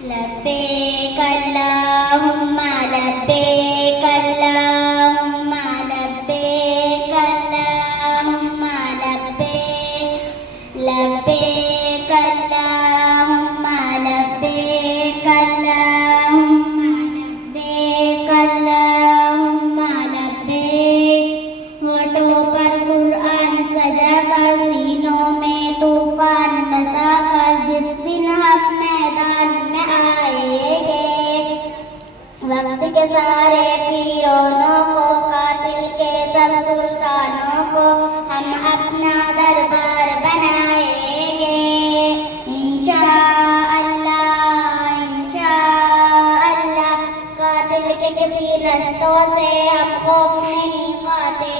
لبيك اللهم لبيك اللهم لبيك اللهم لبيك لبيك اللهم لبيك اللهم لبيك اللهم لبيك ہوٹوں پر قرآن سجا کر سینوں میں طوفان بسا کر جس دن ہم میدان میں آئیں گے وقت کے سارے پیروں کو قاتل کے سب سلطانوں کو ہم اپنا دربار بنائیں گے انشاءاللہ انشاءاللہ قاتل کے کسی رستوں سے ہم خوف نہیں کھاتے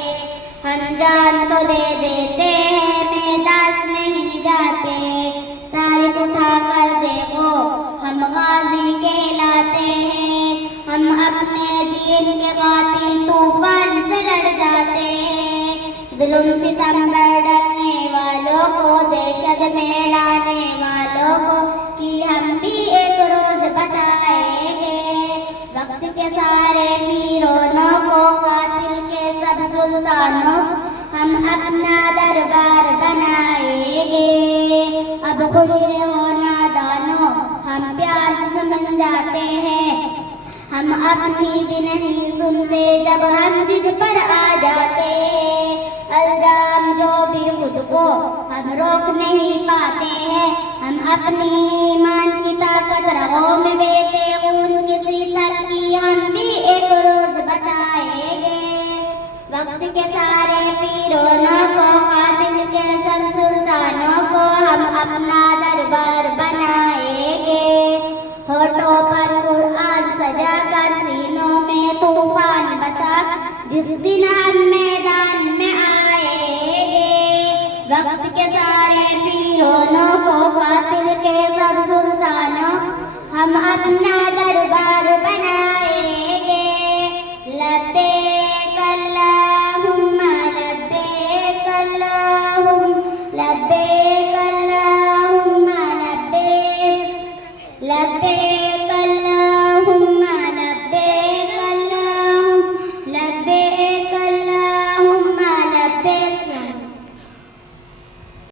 ہم جان تو دے دیتے ہیں میدان نہیں جاتے تاریخ اٹھا کر دیکھو ہم غازی کہلاتے ہیں ہم اپنے دین کے قاتل طوفان سے لڑ جاتے ہیں ظلم ستم پر ڈرنے والوں کو دہشت میں لانے والوں کو کہ ہم بھی ایک روز بتائیں گے وقت کے سارے پیروں کو قاتل کے سب سلطانوں کو ہم اپنا دربار بنائیں گے اب خوش رہو نادانوں ہم پیار سے سمجھ جاتے ہیں ہم اپنی بھی نہیں سنتے جب ہم ضد پر آ جاتے ہیں الزام جو بھی خود کو ہم روک نہیں پاتے ہیں ہم اپنی ایمان کی طاقت رگوں میں بہتے خون کسی تل کی ہم بھی ایک روز بتائیں گے وقت کے سارے پیروں کو قاتل کے سب سلطانوں کو ہم اپنا دربار بنائیں گے ہوٹوں پر قرآن سجا کر سینوں میں طوفان بسا جس دن ہم میدان میں آئیں گے وقت کے سارے پیروں کو قاتل کے سب سلطانوں ہم اپنا دربار بنائیں گے لبیک اللہم لبیک اللہم لبیک اللہم لبیک لبیک